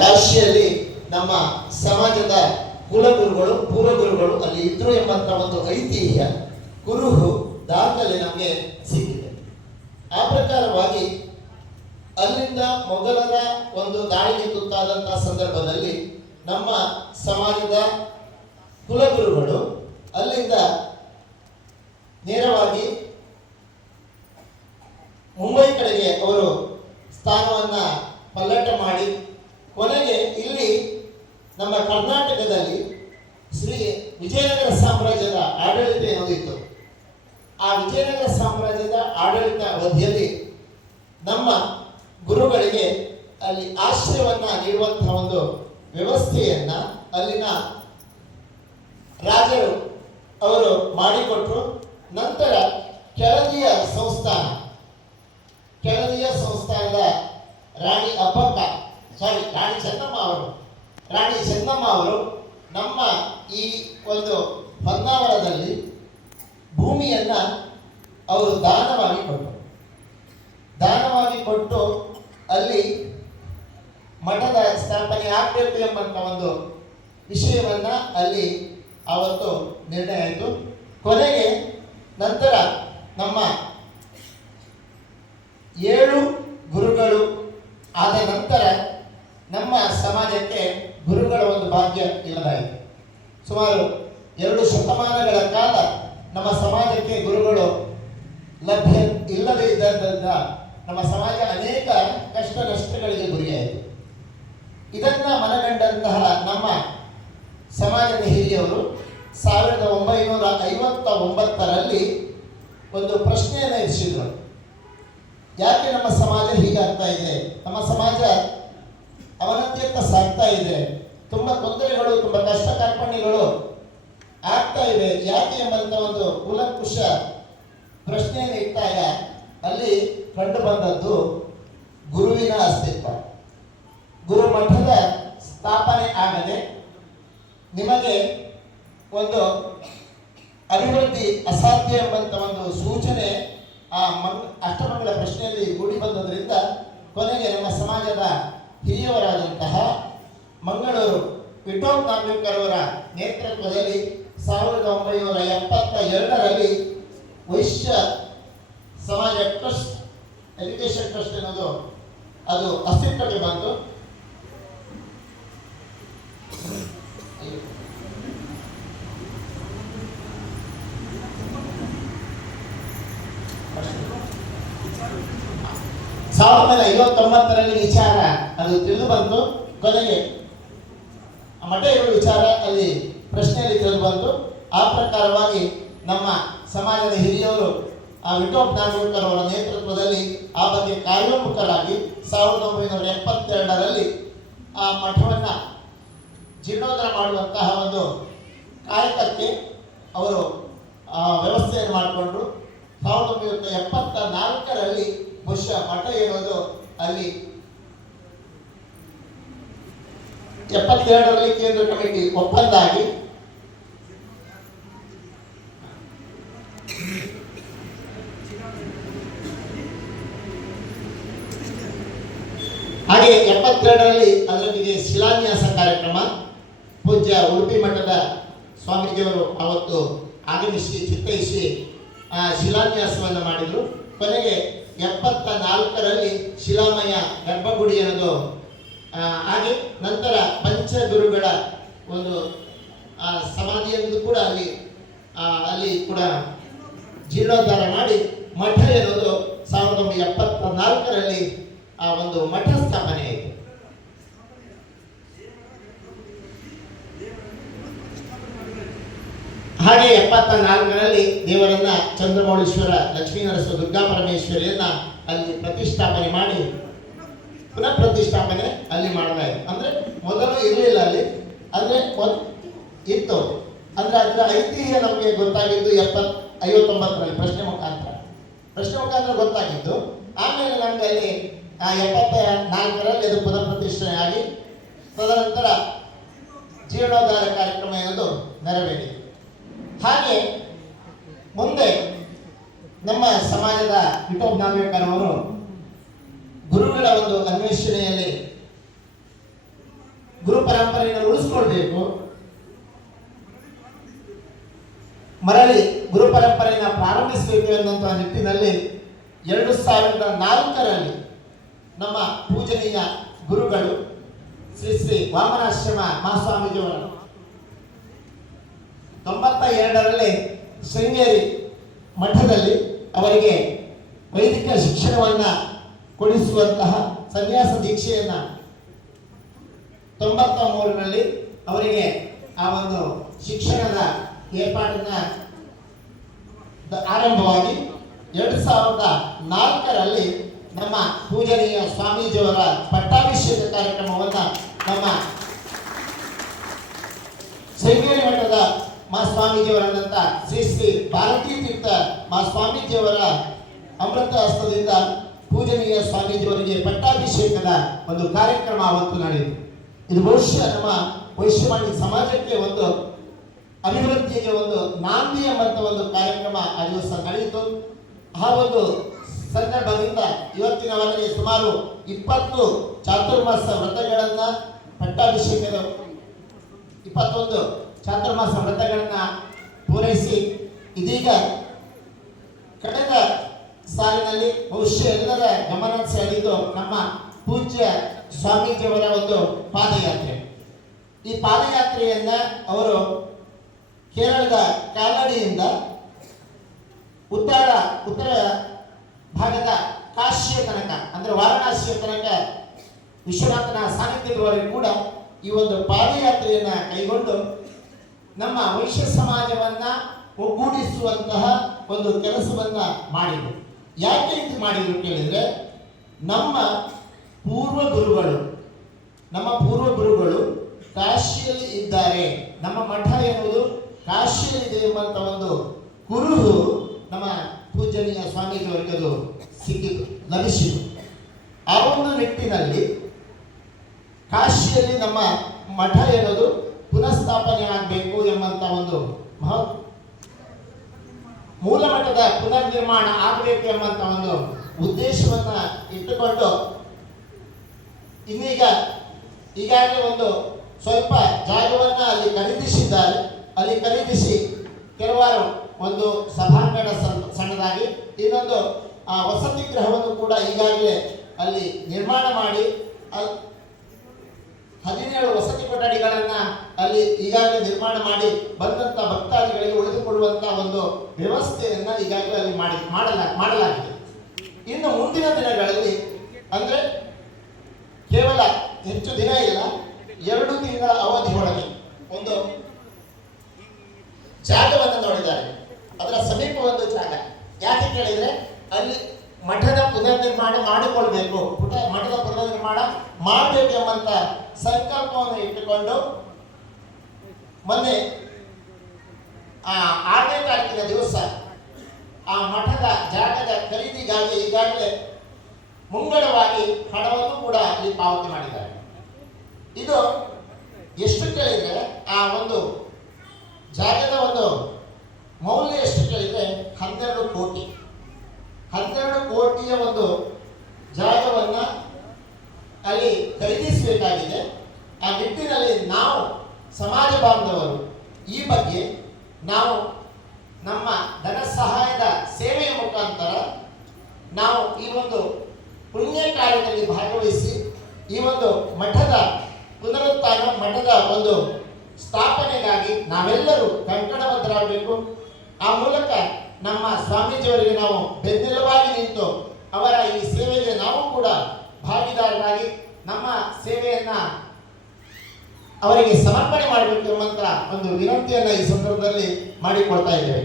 ಕಾಶಿಯಲ್ಲಿ ನಮ್ಮ ಸಮಾಜದ ಕುಲಗುರುಗಳು ಪೂರ್ವಗುರುಗಳು ಅಲ್ಲಿ ಇದ್ರು ಎಂಬಂತ ಒಂದು ಐತಿಹ್ಯ ಕುರುಹು ದಾಖಲೆ ನಮಗೆ ಸಿಕ್ಕಿದೆ. ಆ ಪ್ರಕಾರವಾಗಿ ಅಲ್ಲಿಂದ ಮೊಘಲರ ಒಂದು ದಾಳಿಗೆ ತುತ್ತಾದಂತಹ ಸಂದರ್ಭದಲ್ಲಿ ನಮ್ಮ ಸಮಾಜದ ಕುಲಗುರುಗಳು ಅಲ್ಲಿಂದ ನೇರವಾಗಿ ಮುಂಬೈ ಕಡೆಗೆ ಅವರು ಸ್ಥಾನವನ್ನ ಪಲ್ಲಟ ಮಾಡಿ ಕೊನೆಗೆ ಇಲ್ಲಿ ನಮ್ಮ ಕರ್ನಾಟಕದಲ್ಲಿ ಶ್ರೀ ವಿಜಯನಗರ ಸಾಮ್ರಾಜ್ಯದ ಆಡಳಿತ ಏನಿತ್ತು, ಆ ವಿಜಯನಗರ ಸಾಮ್ರಾಜ್ಯದ ಆಡಳಿತ ಅವಧಿಯಲ್ಲಿ ನಮ್ಮ ಗುರುಗಳಿಗೆ ಅಲ್ಲಿ ಆಶ್ರಯವನ್ನ ನೀಡುವಂತಹ ಒಂದು ವ್ಯವಸ್ಥೆಯನ್ನ ಅಲ್ಲಿನ ರಾಜರು ಅವರು ಮಾಡಿಕೊಟ್ರು. ನಂತರ ಕೆಳದಿಯ ಸಂಸ್ಥಾನದ ರಾಣಿ ಚೆನ್ನಮ್ಮ ಅವರು ನಮ್ಮ ಈ ಒಂದು ಹೊನ್ನಾವರದಲ್ಲಿ ಭೂಮಿಯನ್ನ ಅವರು ದಾನವಾಗಿ ಕೊಟ್ಟು ಅಲ್ಲಿ ಮಠದ ಸ್ಥಾಪನೆ ಆಗಬೇಕು ಎಂಬಂತ ಒಂದು ವಿಷಯವನ್ನ ಅಲ್ಲಿ ಅವತ್ತು ನಿರ್ಣಯ ಆಯಿತು. ಕೊನೆಗೆ ನಂತರ ನಮ್ಮ 7 ಗುರುಗಳು ಆದ ನಂತರ ನಮ್ಮ ಸಮಾಜಕ್ಕೆ ಗುರುಗಳ ಒಂದು ಭಾಗ್ಯ ಇಲ್ಲದಾಯಿತು. ಸುಮಾರು 2 ಶತಮಾನಗಳ ಕಾಲ ನಮ್ಮ ಸಮಾಜಕ್ಕೆ ಗುರುಗಳು ಲಭ್ಯ ಇಲ್ಲದೇ ಇದ್ದರಿಂದ ನಮ್ಮ ಸಮಾಜ ಅನೇಕ ಕಷ್ಟ ನಷ್ಟಗಳಿಗೆ ಗುರಿಯಾಯಿತು. ಇದನ್ನ ಮನಗಂಡಂತಹ ನಮ್ಮ ಸಮಾಜದ ಹಿರಿಯವರು 1959ರಲ್ಲಿ ಒಂದು ಪ್ರಶ್ನೆಯನ್ನು ಇರಿಸಿದ್ರು. ಯಾಕೆ ನಮ್ಮ ಸಮಾಜ ಹೀಗಾಗ್ತಾ ಇದೆ, ನಮ್ಮ ಸಮಾಜ ಅವನತ್ಯತ್ತ ಸಾಗ್ತಾ ಇದೆ, ತುಂಬಾ ತೊಂದರೆಗಳು, ತುಂಬಾ ಕಷ್ಟ ಕಾರ್ಪಣ್ಯಗಳು ಆಗ್ತಾ ಇದೆ, ಯಾಕೆ ಎಂಬಂತ ಒಂದು ಕೂಲಂಕುಷ ಪ್ರಶ್ನೆಯನ್ನು ಇಟ್ಟಾಗ ಅಲ್ಲಿ ಕಂಡು ಬಂದದ್ದು ಗುರುವಿನ ಅಸ್ತಿತ್ವ. ಗುರು ಮಠದ ಸ್ಥಾಪನೆ ಆಗದೆ ನಿಮಗೆ ಒಂದು ಅಭಿವೃದ್ಧಿ ಅಸಾಧ್ಯ ಎಂಬಂತ ಒಂದು ಸೂಚನೆ ಆ ಅಷ್ಟಮಂಗಲ ಪ್ರಶ್ನೆಯಲ್ಲಿ ಮೂಡಿ ಬಂದದ್ರಿಂದ ಕೊನೆಗೆ ನಮ್ಮ ಸಮಾಜದ ಹಿರಿಯವರಾದಂತಹ ಮಂಗಳೂರು ವಿಠೋಬ್ ನಾಗವೇಕರ್ ಅವರ ನೇತೃತ್ವದಲ್ಲಿ 1972ರಲ್ಲಿ ವೈಶ್ಯ ಸಮಾಜ ಟ್ರಸ್ಟ್, ಎಜುಕೇಶನ್ ಟ್ರಸ್ಟ್ ಅನ್ನೋದು ಅದು ಅಸ್ತಿತ್ವಕ್ಕೆ ಬಂತು. ಸಾವಿರದ 1959ರಲ್ಲಿ ವಿಚಾರ ಅದು ತಿಳಿದು ಬಂತು. ಕೊನೆಗೆ ಮಠ ಇರುವ ವಿಚಾರ ಅಲ್ಲಿ ಪ್ರಶ್ನೆಯಲ್ಲಿ ತಿಳಿದು ಬಂತು. ಆ ಪ್ರಕಾರವಾಗಿ ನಮ್ಮ ಸಮಾಜದ ಹಿರಿಯವರು ವಿಠೋಬ್ ನಾಗವೇಕರ್ ಅವರ ನೇತೃತ್ವದಲ್ಲಿ ಆ ಬಗ್ಗೆ ಕಾರ್ಯೋನ್ಮುಖರಾಗಿ 1972ರಲ್ಲಿ ಆ ಮಠವನ್ನು ಜೀರ್ಣೋದ್ಧಾರ ಮಾಡುವಂತಹ ಒಂದು ಕಾಯಕಕ್ಕೆ ಅವರು ವ್ಯವಸ್ಥೆಯನ್ನು ಮಾಡಿಕೊಂಡ್ರು. 1974ರಲ್ಲಿ ಬಹುಶಃ ಮಠ ಇರೋದು ಅಲ್ಲಿ 72ರಲ್ಲಿ ಕೇಂದ್ರ ಕಮಿಟಿ ಒಪ್ಪಂದ ಆಗಿ ಹಾಗೆ 72ರಲ್ಲಿ ಅದರೊಂದಿಗೆ ಶಿಲಾನ್ಯಾಸ ಕಾರ್ಯಕ್ರಮ ಪೂಜ್ಯ ಉಡುಪಿ ಮಠದ ಸ್ವಾಮೀಜಿಯವರು ಅವತ್ತು ಆಗಮಿಸಿ ಚಿತ್ತೈಸಿ ಶಿಲಾನ್ಯಾಸವನ್ನು ಮಾಡಿದರು. ಕೊನೆಗೆ 74ರಲ್ಲಿ ಶಿಲಾಮಯ ಗರ್ಭಗುಡಿ ಅನ್ನೋದು ಹಾಗೆ ನಂತರ ಪಂಚಗುರುಗಳ ಒಂದು ಸಮಾಧಿಯನ್ನು ಕೂಡ ಅಲ್ಲಿ ಕೂಡ ಜೀರ್ಣೋದ್ಧಾರ ಮಾಡಿ ಮಠ ಎನ್ನುವುದು 1974ರಲ್ಲಿ ಆ ಒಂದು ಮಠ ಸ್ಥಾಪನೆ ಆಯಿತು. ಹಾಗೆ 74ರಲ್ಲಿ ದೇವರನ್ನ ಚಂದ್ರಮೌಳೀಶ್ವರ, ಲಕ್ಷ್ಮೀ ನರಸಿಂಹ, ದುರ್ಗಾ ಪರಮೇಶ್ವರಿಯನ್ನ ಅಲ್ಲಿ ಪ್ರತಿಷ್ಠಾಪನೆ ಮಾಡಿ ಪುನಃ ಪ್ರತಿಷ್ಠಾಪನೆ ಅಲ್ಲಿ ಮಾಡಲಾಯಿತು. ಅಂದ್ರೆ ಮೊದಲು ಇರಲಿಲ್ಲ ಅಲ್ಲಿ, ಅಂದ್ರೆ ಇತ್ತು. ಅಂದ್ರೆ ಅದರ ಐತಿಹ್ಯ ನಮಗೆ ಗೊತ್ತಾಗಿದ್ದು 59ರಲ್ಲಿ ಪ್ರಶ್ನೆ ಮುಖಾಂತರ ಗೊತ್ತಾಗಿದ್ದು. ಆಮೇಲೆ ನಮಗೆ ಅಲ್ಲಿ 74ರಲ್ಲಿ ಅದು ಪುನಃ ಪ್ರತಿಷ್ಠೆ ಆಗಿ ತದನಂತರ ಜೀರ್ಣೋದ್ಧಾರ ಕಾರ್ಯಕ್ರಮ ಎನ್ನುವುದು ನೆರವೇರಿತು. ಹಾಗೆ ಮುಂದೆ ನಮ್ಮ ಸಮಾಜದ ವಿಠೋಬ್ ನಾಗವೇಕರ್ ಅವರು ಗುರುಗಳ ಒಂದು ಅನ್ವೇಷಣೆಯಲ್ಲಿ ಗುರು ಪರಂಪರೆಯನ್ನು ಉಳಿಸ್ಕೊಳ್ಬೇಕು, ಮರಳಿ ಗುರು ಪರಂಪರೆಯನ್ನು ಪ್ರಾರಂಭಿಸಬೇಕು ಎನ್ನುವಂತಹ ನಿಟ್ಟಿನಲ್ಲಿ 2004ರಲ್ಲಿ ನಮ್ಮ ಪೂಜನೀಯ ಗುರುಗಳು ಶ್ರೀ ಶ್ರೀ ವಾಮನಾಶ್ರಮ ಮಹಾಸ್ವಾಮೀಜಿಯವರ 92ರಲ್ಲಿ ಶೃಂಗೇರಿ ಮಠದಲ್ಲಿ ಅವರಿಗೆ ವೈದಿಕ ಶಿಕ್ಷಣವನ್ನು ಕೊಡಿಸುವಂತಹ ಸನ್ಯಾಸ ದೀಕ್ಷೆಯನ್ನು 93ರಲ್ಲಿ ಅವರಿಗೆ ಆ ಒಂದು ಶಿಕ್ಷಣದ ಏರ್ಪಾಟಿನ ಆರಂಭವಾಗಿ 2004ರಲ್ಲಿ ನಮ್ಮ ಪೂಜನೀಯ ಸ್ವಾಮೀಜಿಯವರ ಪಟ್ಟಾಭಿಷೇಕ ಕಾರ್ಯಕ್ರಮವನ್ನು ನಮ್ಮ ಶೃಂಗೇರಿ ಮಠದ ಮಹಾಸ್ವಾಮೀಜಿಯವರಾದಂಥ ಶ್ರೀ ಶ್ರೀ ಭಾರತೀ ತೀರ್ಥ ಮಹಾಸ್ವಾಮೀಜಿಯವರ ಅಮೃತ ಹಸ್ತದಿಂದ ಪೂಜನೀಯ ಸ್ವಾಮೀಜಿಯವರಿಗೆ ಪಟ್ಟಾಭಿಷೇಕದ ಒಂದು ಕಾರ್ಯಕ್ರಮ ಅವತ್ತು ನಡೆಯಿತು. ಇದು ಬಹುಶಃ ನಮ್ಮ ವೈಶ್ಯವಾಣಿ ಸಮಾಜಕ್ಕೆ ಒಂದು ಅಭಿವೃದ್ಧಿಗೆ ಒಂದು ನಾಂದಿ ಎಂಬಂತ ಒಂದು ಕಾರ್ಯಕ್ರಮ ಆ ದಿವಸ ನಡೆಯಿತು. ಆ ಒಂದು ಸಂದರ್ಭದಿಂದ ಇವತ್ತಿನವರೆಗೆ ಸುಮಾರು 20 ಚಾತುರ್ಮಾಸ ವ್ರತಗಳನ್ನು ಪಟ್ಟಾಭಿಷೇಕದ 21 ಚಾತುರ್ಮಾಸ ವ್ರತಗಳನ್ನು ಪೂರೈಸಿ ಇದೀಗ ಕಳೆದ ಸಾಲಿನಲ್ಲಿ ಬಹುಶಃ ಎಲ್ಲರ ಗಮನ ಸೆಳೆದಿದ್ದು ನಮ್ಮ ಪೂಜ್ಯ ಸ್ವಾಮೀಜಿಯವರ ಒಂದು ಪಾದಯಾತ್ರೆ. ಈ ಪಾದಯಾತ್ರೆಯನ್ನ ಅವರು ಕೇರಳದ ಕಾಲಡಿಯಿಂದ ಉತ್ತರ ಭಾಗದ ಕಾಶಿಯ ತನಕ ಅಂದರೆ ವಾರಣಾಸಿಯ ತನಕ ವಿಶ್ವನಾಥನ ಸಾನ್ನಿಧ್ಯದವರೆಗೂ ಕೂಡ ಈ ಒಂದು ಪಾದಯಾತ್ರೆಯನ್ನು ಕೈಗೊಂಡು ನಮ್ಮ ವೈಶ್ಯ ಸಮಾಜವನ್ನ ಒಗ್ಗೂಡಿಸುವಂತಹ ಒಂದು ಕೆಲಸವನ್ನ ಮಾಡಿದರು. ಯಾಕೆ ಇದು ಮಾಡಿದ್ರು ಕೇಳಿದ್ರೆ ನಮ್ಮ ಪೂರ್ವ ಗುರುಗಳು ಕಾಶಿಯಲ್ಲಿ ಇದ್ದಾರೆ, ನಮ್ಮ ಮಠ ಎನ್ನುವುದು ಕಾಶಿಯಲ್ಲಿದೆ ಎಂಬಂತ ಒಂದು ಕುರುಹು ನಮ್ಮ ಪೂಜನೀಯ ಸ್ವಾಮೀಜಿಯವರಿಗೆ ಅದು ಸಿಕ್ಕಿತು, ಲಭಿಸಿತು. ಆ ಒಂದು ನಿಟ್ಟಿನಲ್ಲಿ ಕಾಶಿಯಲ್ಲಿ ನಮ್ಮ ಮಠ ಎನ್ನುವುದು ಪುನಃಸ್ಥಾಪನೆ ಆಗಬೇಕು ಎಂಬಂತ ಒಂದು ಮೂಲ ಮಠದ ಪುನರ್ನಿರ್ಮಾಣ ಆಗಬೇಕು ಎಂಬಂತ ಒಂದು ಉದ್ದೇಶವನ್ನ ಇಟ್ಟುಕೊಂಡು ಈಗಾಗಲೇ ಒಂದು ಸ್ವಲ್ಪ ಜಾಗವನ್ನ ಅಲ್ಲಿ ಖರೀದಿಸಿದ್ದಾರೆ. ಅಲ್ಲಿ ಖರೀದಿಸಿ ಕೆಲವಾರು ಒಂದು ಸಭಾಂಗಣ ಸಣ್ಣದಾಗಿ ಇನ್ನೊಂದು ವಸತಿ ಗೃಹವನ್ನು ಕೂಡ ಈಗಾಗಲೇ ಅಲ್ಲಿ ನಿರ್ಮಾಣ ಮಾಡಿ 17 ವಸತಿ ಕೊಠಡಿಗಳನ್ನ ಅಲ್ಲಿ ಈಗಾಗಲೇ ನಿರ್ಮಾಣ ಮಾಡಿ ಬಂದಂತ ಭಕ್ತಾದಿಗಳಿಗೆ ಉಳಿದುಕೊಳ್ಳುವಂತ ಒಂದು ವ್ಯವಸ್ಥೆಯನ್ನ ಈಗಾಗಲೇ ಅಲ್ಲಿ ಮಾಡಲಾಗಿದೆ. ಇನ್ನು ಮುಂದಿನ ದಿನಗಳಲ್ಲಿ ಅಂದ್ರೆ ಕೇವಲ ಹೆಚ್ಚು ದಿನ ಇಲ್ಲ, 2 ತಿಂಗಳ ಅವಧಿಯೊಳಗೆ ಒಂದು ಜಾಗವನ್ನು ನೋಡಿದ್ದಾರೆ. ಅದರ ಸಮೀಪ ಒಂದು ಜಾಗ. ಯಾಕೆ ಕೇಳಿದ್ರೆ ಅಲ್ಲಿ ಮಠದ ಪುನರ್ನಿರ್ಮಾಣ ಮಾಡಿಕೊಳ್ಬೇಕು, ಮಠದ ಪುನರ್ನಿರ್ಮಾಣ ಮಾಡಬೇಕು ಎಂಬಂತ ಸಂಕಲ್ಪವನ್ನು ಇಟ್ಟುಕೊಂಡು ಮೊನ್ನೆ 6ನೇ ತಾರೀಕಿನ ದಿವಸ ಆ ಮಠದ ಜಾಗದ ಖರೀದಿಗಾಗಿ ಈಗಾಗಲೇ ಮುಂಗಡವಾಗಿ ಹಣವನ್ನು ಕೂಡ ಅಲ್ಲಿ ಪಾವತಿ ಮಾಡಿದ್ದಾರೆ. ಇದು ಎಷ್ಟು ಕೇಳಿದ್ರೆ ಆ ಒಂದು ಜಾಗದ ಒಂದು ಮೌಲ್ಯ ಎಷ್ಟು ಕೇಳಿದ್ರೆ 12 ಕೋಟಿ. 12 ಕೋಟಿಯ ಒಂದು ಜಾಗವನ್ನ ಅಲ್ಲಿ ಖರೀದಿಸಬೇಕಾಗಿದೆ. ಆ ನಿಟ್ಟಿನಲ್ಲಿ ನಾವು ಸಮಾಜ ಬಾಂಧವರು ಈ ಬಗ್ಗೆ ನಾವು ನಮ್ಮ ಧನ ಸಹಾಯದ ಸೇವೆಯ ಮುಖಾಂತರ ನಾವು ಈ ಒಂದು ಪುಣ್ಯ ಕಾರ್ಯದಲ್ಲಿ ಭಾಗವಹಿಸಿ ಈ ಒಂದು ಮಠದ ಪುನರುತ್ಥಾನ, ಮಠದ ಒಂದು ಸ್ಥಾಪನೆಗಾಗಿ ನಾವೆಲ್ಲರೂ ಕಂಕಣಬದ್ಧರಾಗಬೇಕು. ಆ ಮೂಲಕ ನಮ್ಮ ಸ್ವಾಮೀಜಿಯವರಿಗೆ ನಾವು ಬೆನ್ನೆಲುಬಾಗಿ ನಿಂತು ಅವರ ಈ ಸೇವೆಗೆ ನಾವು ಕೂಡ ಭಾಗಿದಾರರಾಗಿ ನಮ್ಮ ಸೇವೆಯನ್ನ ಅವರಿಗೆ ಸಮರ್ಪಣೆ ಮಾಡಬೇಕು ಎಂಬಂತ ಒಂದು ವಿನಂತಿಯನ್ನ ಈ ಸಂದರ್ಭದಲ್ಲಿ ಮಾಡಿಕೊಳ್ತಾ ಇದ್ದೇವೆ.